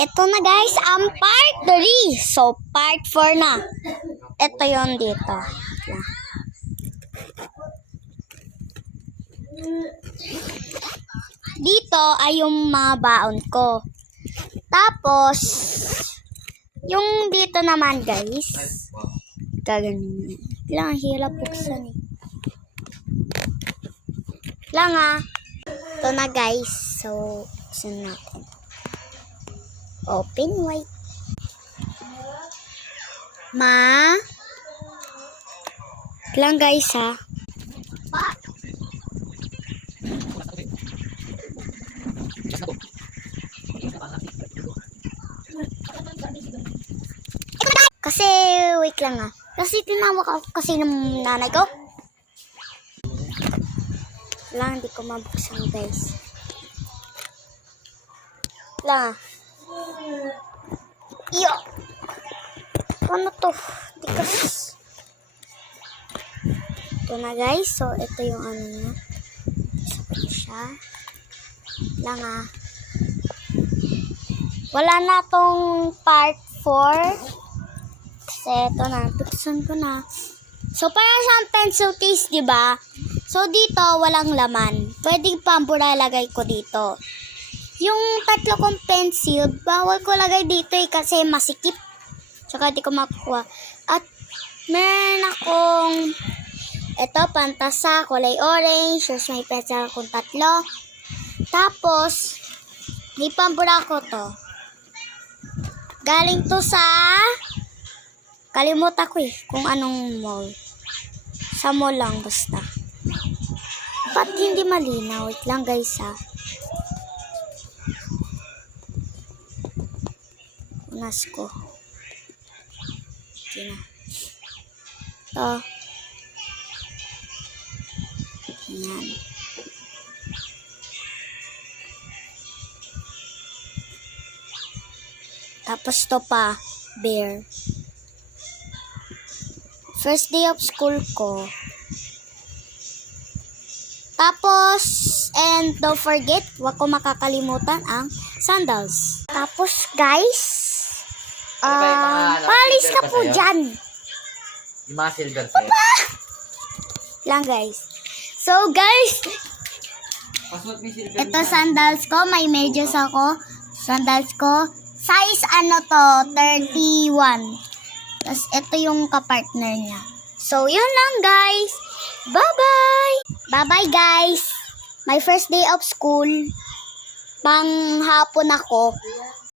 Ito na guys, ang part 3. So, part 4 na. Ito yon dito. Dito ay yung mga baon ko. Tapos, yung dito naman guys, gaganin lang, hirap buksan eh. Lang ito na guys. So, buksan natin. Open wide. Lang guys Kasi, wait lang Kasi tinawag ako kasi ng nanay ko. Lang, hindi ko mabuksan guys. Lang Iyo! Ano to? Tikas. Ito na guys. So, ito yung ano niya. Isa pa siya. Lang Wala na tong part 4. Kasi ito na. Buksan ko na. So, parang siyang pencil case, diba? So, dito, walang laman. Pwede pa lagay ko dito. Yung tatlo kong pencil, bawal ko lagay dito kasi masikip. Tsaka di ko makuha. At meron akong ito, pantasa, kulay orange. Tapos may pencil akong tatlo. Tapos, may pambura ko to. Galing to sa kalimutan ko kung anong mall. Sa mall lang basta. Ba't hindi malinaw? Wait lang guys Unas ko. Okay na. Ito. Ayan. Tapos to pa. Bear. First day of school ko. Tapos, and don't forget, wag ko makakalimutan ang sandals. Tapos, guys, palis ka po dyan. Yung mga silver sa'yo. Lang, guys. So, guys, ito sandals ko. May medyas ako. Sandals ko. Size, 31. Tapos, ito yung kapartner niya. So, yun lang, guys. Bye-bye! Bye-bye, guys! My first day of school. Panghapon ako.